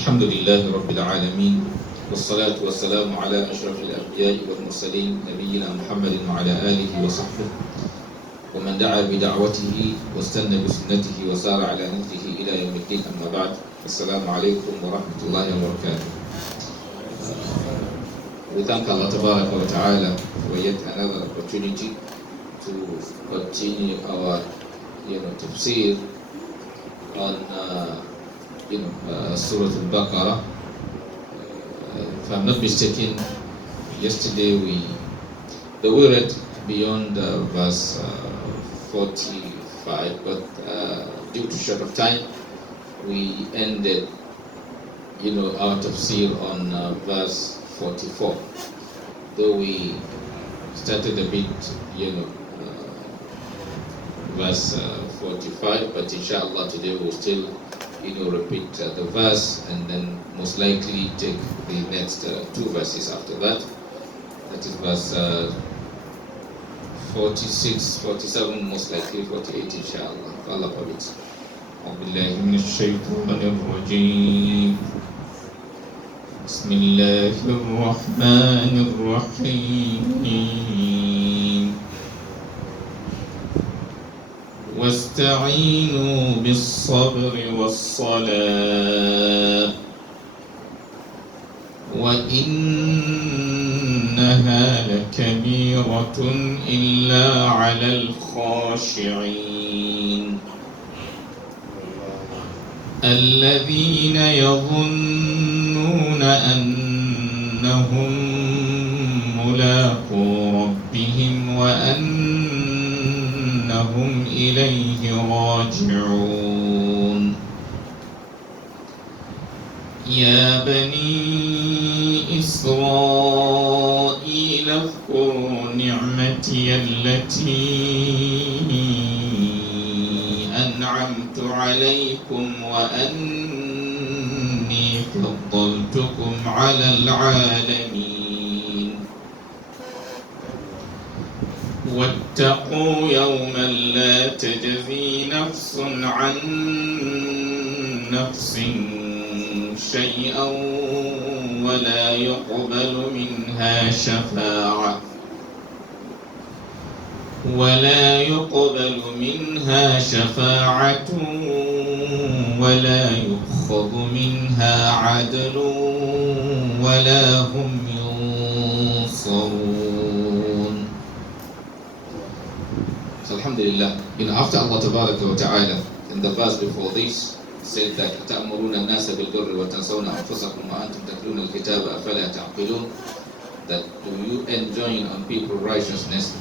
الحمد لله رب العالمين والصلاة والسلام على أشرف الأنبياء والمرسلين نبينا محمد وعلى آله وصحبه ومن دعا بدعوته واستنى بسنته وسار على نهجه إلى يوم الدين. أما بعد، السلام عليكم ورحمة الله وبركاته. We thank Allah wa Ta'ala for yet another opportunity to continue our Tafseer on Surah Al-Baqarah. If I'm not mistaken, yesterday we read beyond verse 45, but due to short of time, we ended our Tafseer on verse 44. Though we started a bit, verse 45, but inshallah today we'll still, repeat the verse and then most likely take the next two verses after that. That is verse 46, 47, most likely 48, inshallah. Allah permits. أعوذ بالله من الشيطان الرجيم. بسم الله الرحمن الرحيم. واستعينوا بالصبر والصلاة وإنها لكبيرة إلا على الخاشعين الذين يظنون أنهم ملاقو ربهم وأنهم إليه راجعون. يا بني إسرائيل اذكروا نعمتي التي أنعمت عليكم وأني فضلتكم على العالمين. واتقوا يوما لا تجزي نفس عن نفس شيئا ولا يقبل منها شفاعة ولا يؤخذ منها عدل ولا هم ينصرون. So alhamdulillah, after Allah Tabaraka wa Ta'ala in the verse before this said that تأمرون الناس بالبر وتنسون أنفسكم وأنتم تتلون الكتاب أفلا تعقلون, that do you enjoin on people righteousness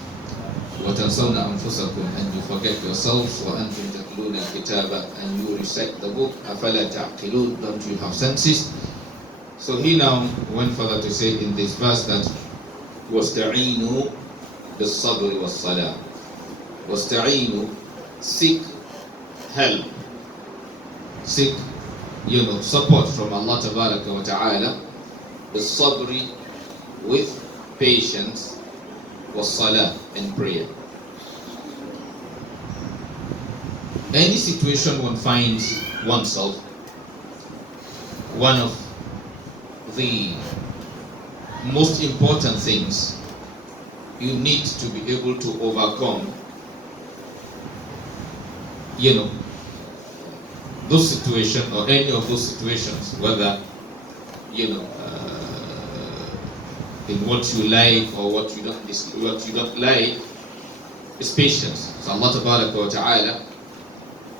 وتنسون أنفسكم, and you forget yourselves, وأنتم تتلون الكتاب, and you recite the book, أفلا تعقلون, don't you have senses? So he now went further to say in this verse that واستعينوا بالصبر والصلاة. واستعينوا, seek help, seek support from Allah Tabaraka wa Ta'ala, بالصبر, with patience, was-salah, and prayer. Any situation one finds oneself, one of the most important things you need to be able to overcome, those situations or any of those situations, whether in what you like or what you don't like, is patience. So Allah Tabaraka wa Ta'ala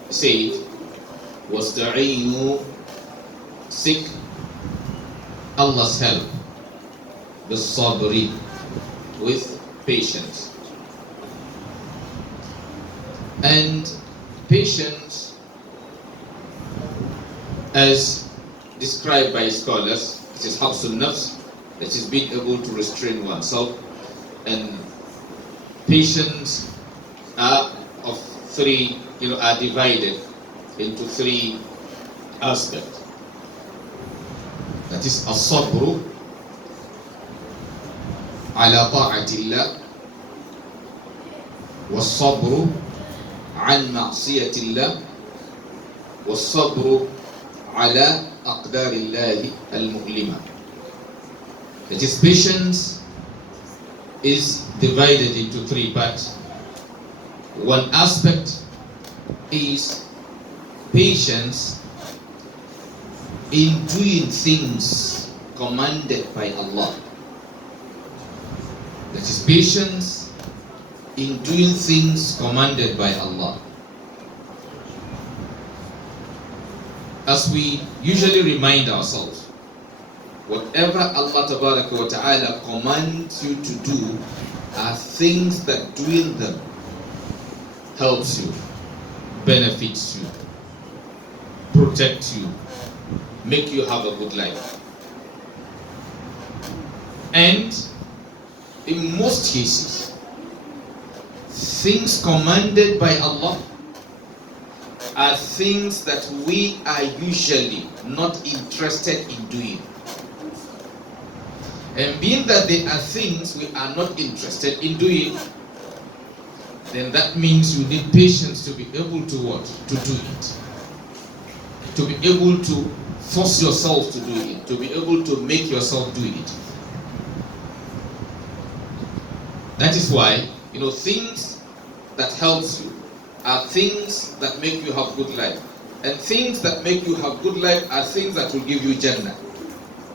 said, وَاسْتَعِينُوا, seek Allah's help, بِالصَّبْرِ, with patience. And patience, as described by scholars, it is habsul nafs, that is being able to restrain oneself. And patience are divided into three aspects. That is as-sabru ala ta'atillah, was-sabru an ma'siyatillah, was-sabru على أقدار الله المؤلمة. That is, patience is divided into three parts. One aspect is patience in doing things commanded by Allah. That is, patience in doing things commanded by Allah. As we usually remind ourselves, whatever Allah wa ta'ala commands you to do are things that doing them helps you, benefits you, protects you, make you have a good life. And in most cases, things commanded by Allah are things that we are usually not interested in doing. And being that they are things we are not interested in doing, then that means you need patience to be able to what? To do it. To be able to force yourself to do it. To be able to make yourself do it. That is why, things that helps you are things that make you have good life. And things that make you have good life are things that will give you Jannah.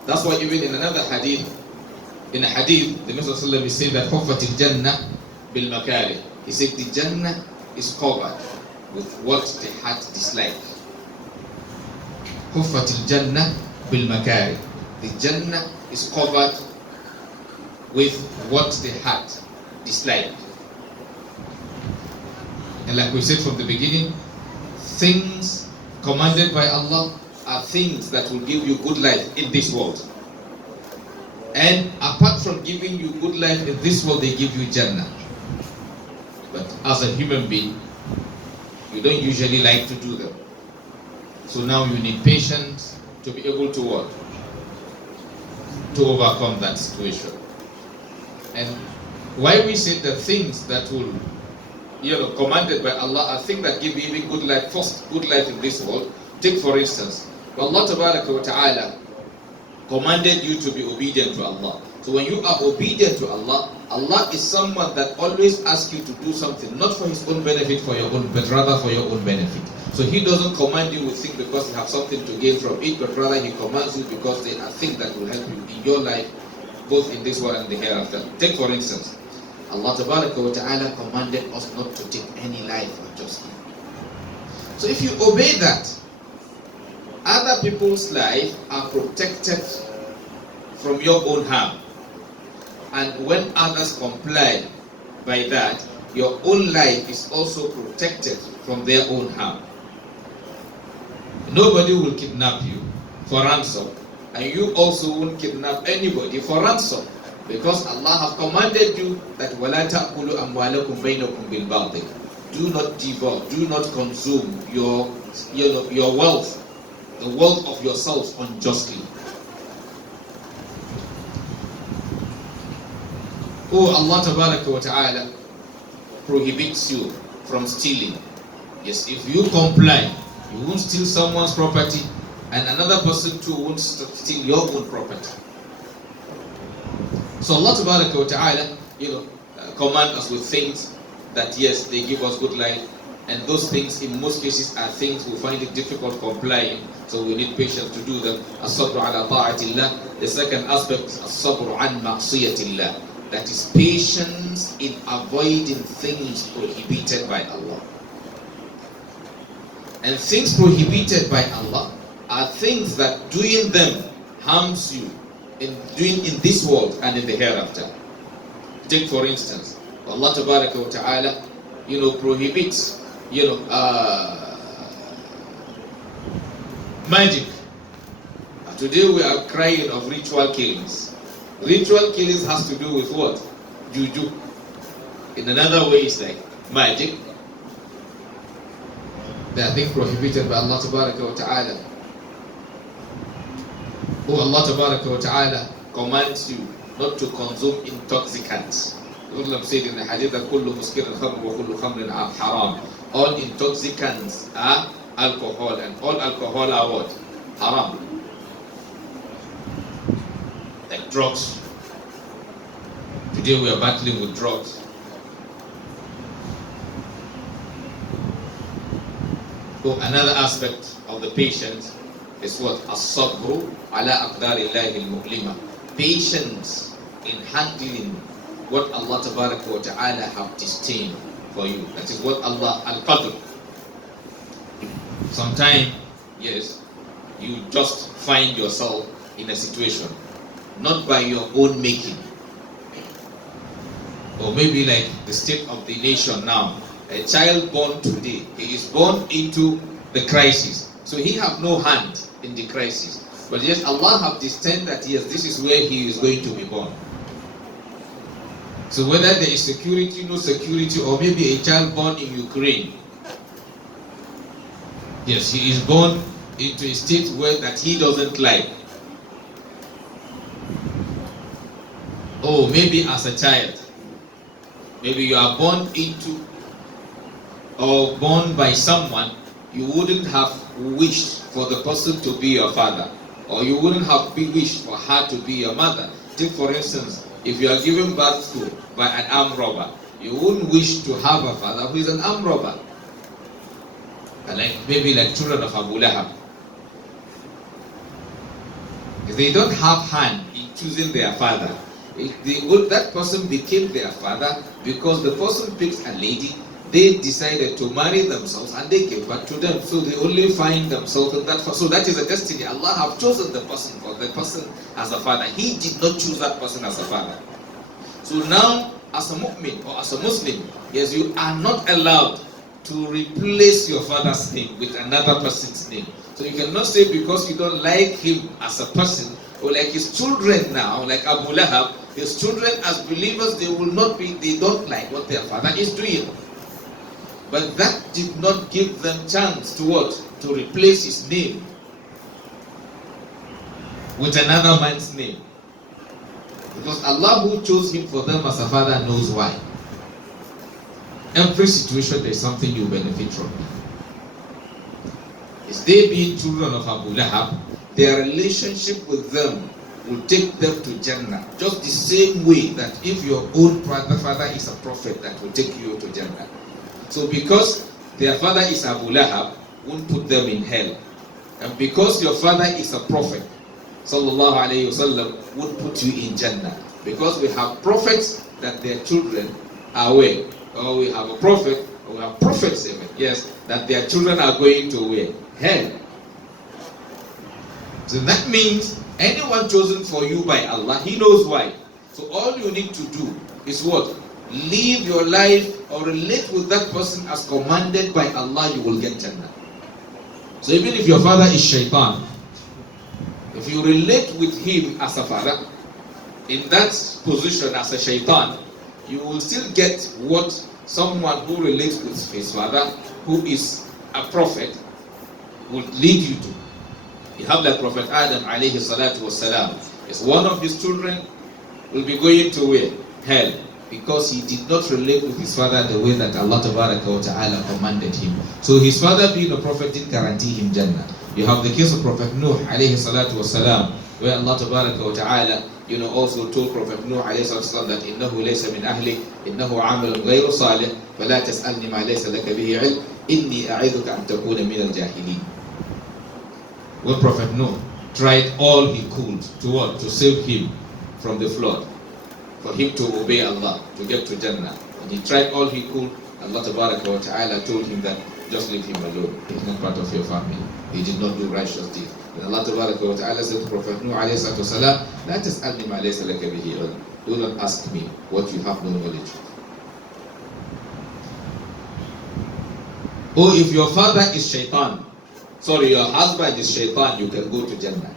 That's why even in another hadith, the Messenger said that Huffatil Jannah bil Makari. He said the Jannah is covered with what the heart dislikes. Huffatil Jannah bil Makari. The Jannah is covered with what the heart dislikes. And like we said from the beginning, things commanded by Allah are things that will give you good life in this world. And apart from giving you good life in this world, they give you Jannah. But as a human being, you don't usually like to do them. So now you need patience to be able to what? To overcome that situation. And why we say the things that will commanded by Allah are things that give you even good life, first good life in this world. Take for instance, Allah wa ta'ala commanded you to be obedient to Allah. So when you are obedient to Allah, Allah is someone that always asks you to do something, not for his own benefit, for your own, but rather for your own benefit. So he doesn't command you with things because you have something to gain from it, but rather he commands you because they are things that will help you in your life, both in this world and the hereafter. Take for instance, Allah wa ta'ala commanded us not to take any life unjustly. So if you obey that, other people's life are protected from your own harm. And when others comply by that, your own life is also protected from their own harm. Nobody will kidnap you for ransom, and you also won't kidnap anybody for ransom. Because Allah has commanded you that وَلَا تَأْكُلُوا أَمْوَالَكُمْ بَيْنَكُمْ بِالْبَاطِلِ. Do not devour, do not consume your wealth, the wealth of yourselves unjustly. Allah wa ta'ala prohibits you from stealing. Yes, if you comply, you won't steal someone's property, and another person too won't steal your own property. So Allah wa ta'ala, command us with things that yes, they give us good life, and those things in most cases are things we find it difficult complying, so we need patience to do them. As-sabru ala ta'atillah. The second aspect is as-sabru an ma'siyatillah. That is patience in avoiding things prohibited by Allah. And things prohibited by Allah are things that doing them harms you in this world and in the hereafter. Take for instance, Allah wa ta'ala, prohibits, magic. Today we are crying of ritual killings. Ritual killings has to do with what? Juju. In another way, it's like magic. They are things prohibited by Allah wa ta'ala. Allah wa ta'ala commands you not to consume intoxicants. Muslim said in the hadith that kullu muskirin khamr wa kullu khamrin haram. All intoxicants are alcohol, and all alcohol are what? haram. Like drugs. Today we are battling with drugs. So another aspect of the patient is what? As-sabru ala aqdarillahi al-mu'lima. Patience in handling what Allah Tabaraka wa Ta'ala have destined for you. That is what Allah al-qadr. Sometimes, yes, you just find yourself in a situation, not by your own making. Or maybe like the state of the nation now. A child born today, he is born into the crisis. So he have no hand in the crisis. But yes, Allah have destined that yes, this is where he is going to be born. So whether there is security, no security, or maybe a child born in Ukraine, yes, he is born into a state where that he doesn't like. Or maybe as a child, maybe you are born into or born by someone you wouldn't have wished for the person to be your father, or you wouldn't have wished for her to be your mother. Take for instance, if you are given birth to by an armed robber, you wouldn't wish to have a father who is an armed robber. Like maybe like children of Abu Lahab. If they don't have hand in choosing their father, that person became their father because the person picked a lady. They decided to marry themselves and they gave back to them. So they only find themselves in that. So that is a destiny. Allah have chosen the person for the person as a father. He did not choose that person as a father. So now, as a mu'min or as a Muslim, yes, you are not allowed to replace your father's name with another person's name. So you cannot say because you don't like him as a person, or like his children now, like Abu Lahab, his children as believers, they don't like what their father is doing. But that did not give them chance to what? To replace his name with another man's name. Because Allah who chose him for them as a father knows why. Every situation there is something you benefit from. Is they being children of Abu Lahab, their relationship with them will take them to Jannah. Just the same way that if your own father is a prophet, that will take you to Jannah. So because their father is Abu Lahab, won't put them in hell. And because your father is a prophet, sallallahu alayhi wasallam, won't put you in Jannah. Because we have prophets that their children are where? Or we have a prophet, or we have prophets even, yes, that their children are going to where? Hell. So that means anyone chosen for you by Allah, He knows why. So all you need to do is what? Live your life or relate with that person as commanded by Allah, you will get Jannah. So even if your father is shaitan, if you relate with him as a father, in that position as a shaitan, you will still get what someone who relates with his father, who is a prophet, would lead you to. You have like Prophet Adam alayhi salatu wasalam. Is one of his children will be going to where? Hell. Because he did not relate with his father the way that Allah Tabaraka wa Ta'ala commanded him. So his father being a prophet didn't guarantee him Jannah. You have the case of Prophet Nuh alayhi salatu wasalam, where Allah Tabaraka wa Ta'ala also told Prophet Nuh alayhi salatu wasalam that إِنَّهُ لَيْسَ مِنْ أَهْلِكَ إِنَّهُ عَمَلٌ غَيْرُ صَالِحٍ فَلَا تَسْأَلْنِي مَا لَيْسَ لَكَ بِهِ عِلْمٌ إِنِّي أَعِذُكَ أَن تَكُونَ مِنَ الْجَاهِلِينَ. When Prophet Nuh tried all he could to what? To save him from the flood, for him to obey Allah, to get to Jannah. And he tried all he could. Allah Tabaraka wa Ta'ala told him that just leave him alone. He's not part of your family. He did not do righteous deeds. And Allah Tabaraka wa Ta'ala said to Prophet Nuh alayhi salatu wasalam, "La tas'alni ma laysa laka bihi ilm." Do not ask me what you have no knowledge of. Or if your father is shaitan, your husband is shaitan, you can go to Jannah.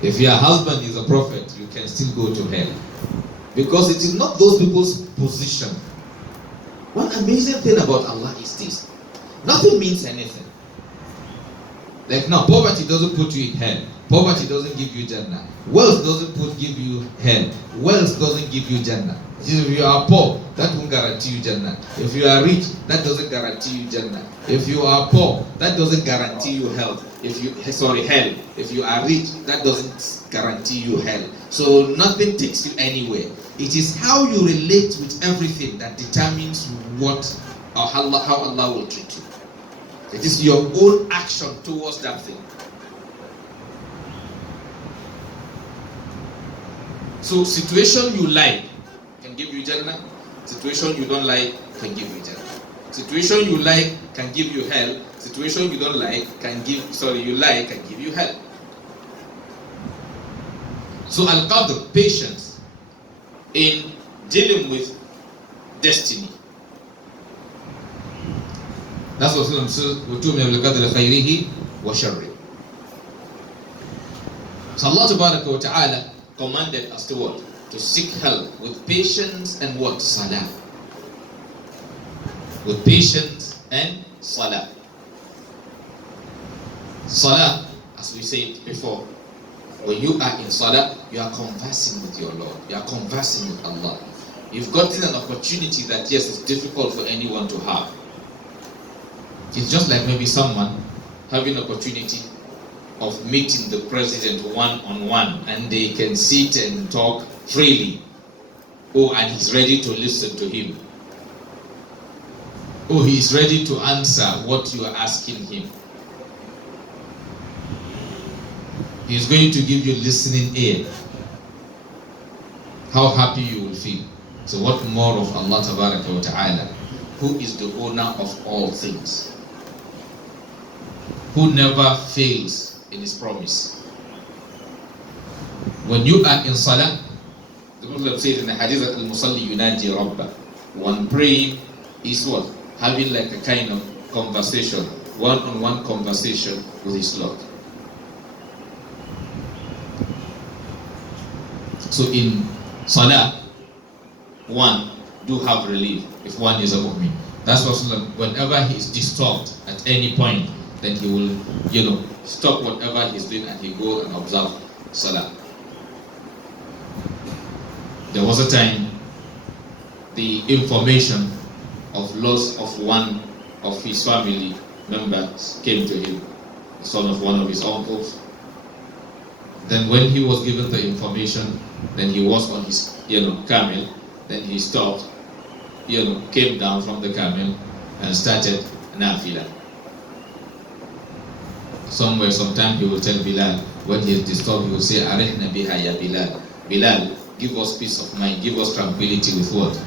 If your husband is a prophet, you can still go to hell. Because it is not those people's position. One amazing thing about Allah is this. Nothing means anything. Like now, poverty doesn't put you in hell. Poverty doesn't give you Jannah. Wealth doesn't give you hell. Wealth doesn't give you Jannah. If you are poor, that won't guarantee you Jannah. If you are rich, that doesn't guarantee you Jannah. If you are poor, that doesn't guarantee you health. hell. If you are rich, that doesn't guarantee you hell. So nothing takes you anywhere. It is how you relate with everything that determines how Allah will treat you. It is your own action towards that thing. So situation you like can give you Jannah. Situation you don't like can give you Jannah. Situation you like can give you hell. Situation you don't like can give you hell. So al-qadr, patience in dealing with destiny. That's what Islam says. وَتُؤْمِنُ بِالْقَدْرِ خَيْرِهِ وَشَرِّهِ. So Allah Tabaraka wa Ta'ala commanded us to what? To seek help with patience and what? Salah. With patience and salah. Salah, as we said before, when you are in salah, you are conversing with your Lord. You are conversing with Allah. You've gotten an opportunity that, yes, it's difficult for anyone to have. It's just like maybe someone having an opportunity of meeting the president one-on-one, and they can sit and talk freely. Oh, and he's ready to listen to him. Oh, he's ready to answer what you are asking him. He's going to give you listening ear. How happy you will feel. So what more of Allah Tabaraka wa Ta'ala, who is the owner of all things, who never fails in his promise. When you are in salah, the Prophet says in the hadith that al-musalli yunaji rabbah. One praying is what? Having like a kind of conversation, one-on-one conversation with his Lord. So in salah, one do have relief if one is a mu'min. That's what whenever he is disturbed at any point, then he will, stop whatever he's doing and he go and observe salah. There was a time the information of loss of one of his family members came to him, the son of one of his uncles. Then when he was given the information, then he was on his camel, then he stopped, came down from the camel and started nafila. Sometime he will tell Bilal, when he is disturbed, he will say, Arihna biha ya Bilal. Bilal, give us peace of mind, give us tranquility with what?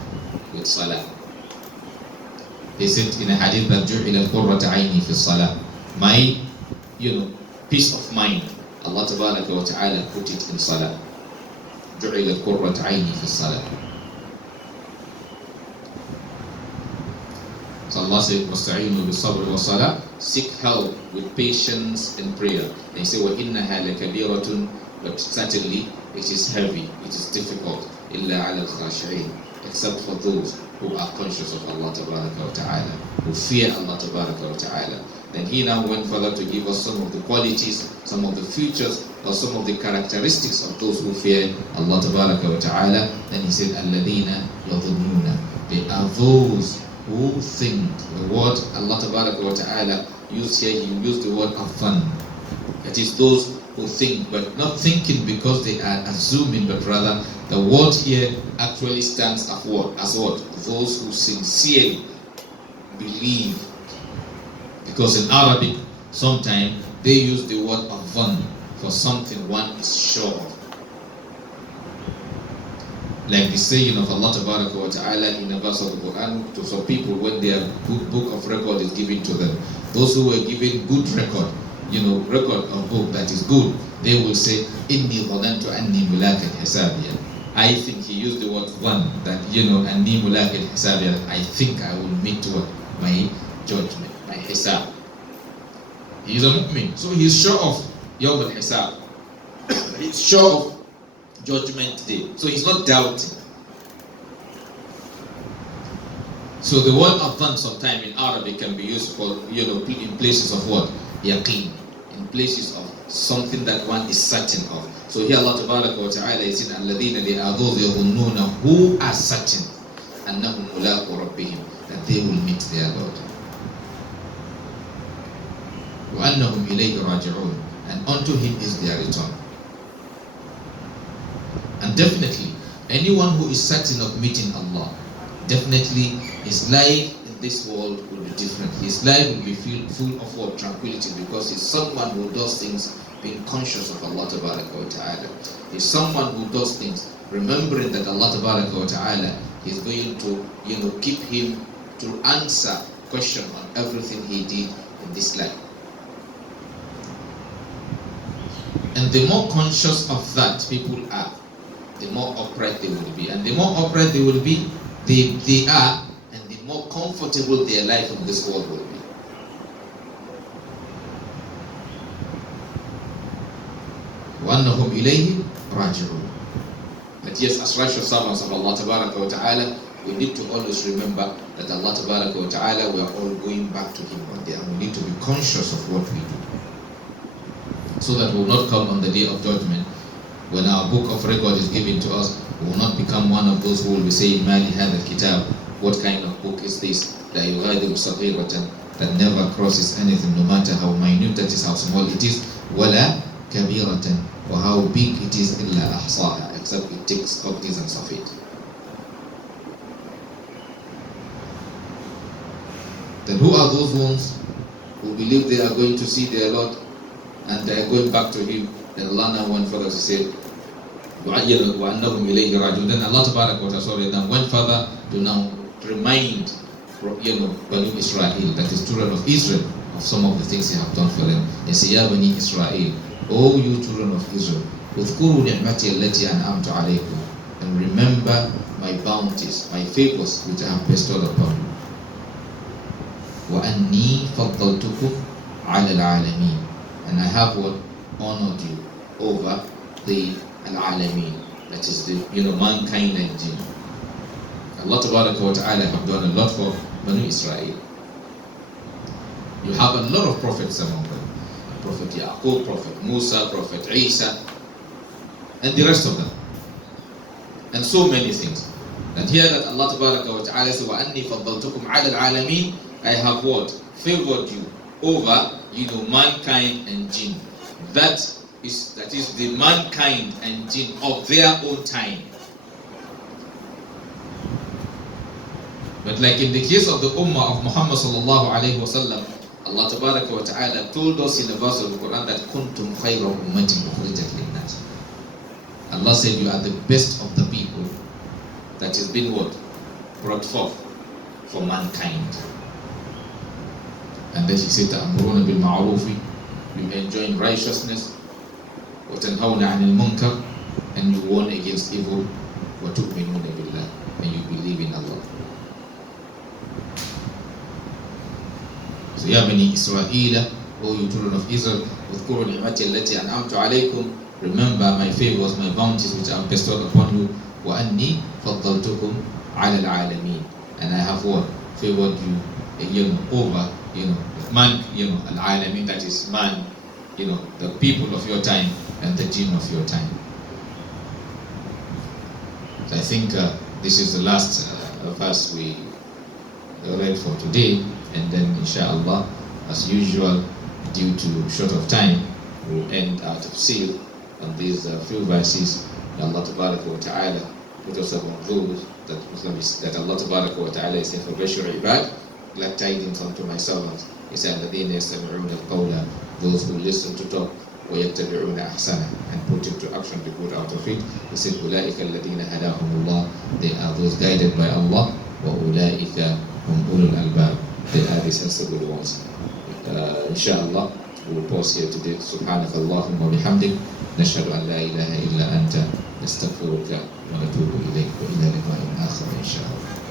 With salah. They said in a hadith that ju'ila qurrata ayni fi salah. My, peace of mind, Allah Tabaraka wa Ta'ala put it in salah. Ju'ila qurrata ayni fi salah. So Allah said, "Wasta'inu bis-sabr was-salah." Seek help with patience and prayer. And He said, وَإِنَّهَا لَكَبِيرَةٌ. But certainly it is heavy, it is difficult. إِلَّا عَلَى الْخَاشِعِينَ. Except for those who are conscious of Allah Tabaraka wa Ta'ala, who fear Allah Tabaraka wa Ta'ala. Then He now went further to give us some of the qualities, some of the features, or some of the characteristics of those who fear Allah Tabaraka wa Ta'ala. Then He said, الَّذِينَ يَظُنُّونَ. They are those who think. The word Allah Tabaraka wa Ta'ala used here, He used the word afan. That is those who think, but not thinking because they are assuming, but rather the word here actually stands as what? Those who sincerely believe. Because in Arabic, sometimes they use the word afan for something one is sure of. Like the saying of Allah Tabaraka wa Ta'ala in a verse of the Quran to some people when their book of record is given to them. Those who were given good record, record of book that is good, they will say, Inni dhanantu anni mulakin hisabiya. I think he used the word one, that anni mulakin hisabiya. I think I will meet what? My judgment, my hisab. He is a mu'min, so he is sure of Yawm al-Hisab. He is sure of Judgment Day. So he's not doubting. So the word adhan sometime in Arabic can be used for, in places of what? Yaqeen. In places of something that one is certain of. So here Allah Tabaraka wa Ta'ala is in Alladhina, they are those yadhunnuna who are certain annahum mulaqu rabbihim, that they will meet their Lord. وَأَنَّهُمْ إِلَيْهِ رَاجِعُونَ, and unto him is their return. And definitely, anyone who is certain of meeting Allah, definitely his life in this world will be different. His life will be full of what? Tranquility, because he's someone who does things being conscious of Allah Ta'ala. He's someone who does things remembering that Allah Ta'ala is going to, keep him to answer question on everything he did in this life. And the more conscious of that people are, the more upright they will be. And the more upright they will be, they are, and the more comfortable their life in this world will be. وَأَنَّهُمْ إِلَيْهِ رَاجِعُونَ. But yes, as righteous servants of Allah Ta'ala, we need to always remember that Allah Ta'ala, we are all going back to Him one day, and we need to be conscious of what we do, so that we will not come on the day of judgment, when our book of record is given to us, we will not become one of those who will be saying, Mali hadha al-kitab, what kind of book is this? La yughadiru saghiratan, that never crosses anything, no matter how minute that is, how small it is, wala kabiratan, or how big it is, illa ahsaha, except it takes cognizance of it. Then who are those ones who believe they are going to see their Lord and they are going back to Him? Then Allah now went further to say, وَأَنَّهُمْ إِلَيْهِ رَاجِعُونَ. Then Allah then went further to now remind Banu Israel, that is children of Israel, of some of the things He have done for them. He said, Ya Bani Israel, O you children of Israel, اذكروا نعمتي التي أنعمت عليكم, and remember my bounties, my favors which I have bestowed upon you. وَأَنِّي فَضَّلْتُكُمْ عَلَى الْعَالَمِينَ, and I have what? Honored you over the al-alamin, that is the mankind and jinn. Allah Ta'ala have done a lot for Banu Israel. You have a lot of prophets among them. Prophet Yaqub, Prophet Musa, Prophet Isa, and the rest of them. And so many things. And here that Allah Ta'ala says, وَأَنِّي فَضَّلْتُكُمْ عَلَى الْعَالَمِينَ, I have what? Favored you over, mankind and jinn. That is the mankind and jinn of their own time. But like in the case of the Ummah of Muhammad sallallahu alayhi wa sallam, Allah Ta'ala told us in the verse of the Quran that kuntum khayra ummatin ukhrijat linnas. Allah said you are the best of the people that has been what? Brought forth for mankind. And then He said, تَأْمُرُونَ بِالْمَعْرُوفِ, you enjoin righteousness, وَتَنْهَوْنَ عَنِ الْمُنْكَرِ, and you warn against evil, وَتُؤْمِنُونَ بِاللَّهِ, and you believe in Allah. So, Ya Bani Israel, O you children of Israel, اذكروا نعمتي التي أنعمت عليكم, remember my favors, my bounties which I have bestowed upon you, وَأَنِّي فَضَّلْتُكُمْ عَلَى الْعَالَمِينَ, and I have what? Favored you, over, man, al-alamin, that is man, the people of your time and the jinn of your time. So I think this is the last verse we read for today, and then inshallah, as usual, due to short of time, we'll end our tafsir on these few verses. Allah Ta'ala put us among those that Allah Ta'ala is saying, for Bashir Ibad, glad tidings unto my servants. He said, الَّذِينَ يَسْتَمِعُونَ الْقَوْلَ, those who listen to talk, وَيَتَّبِعُونَ أَحْسَنَهُ, and put into action the good out of it. He said, أُولَٰئِكَ الَّذِينَ هَدَاهُمُ اللَّهُ, they are those guided by Allah, وَأُولَٰئِكَ هُمْ أُولُو الْأَلْبَابِ, they are the sensible ones. Inshallah, we will pause here today. سبحانك اللهم وبحمدك نشهد أن لا إله إلا أنت نستغفرك ونتوب إليك وإلى لقاء آخر إن شاء الله.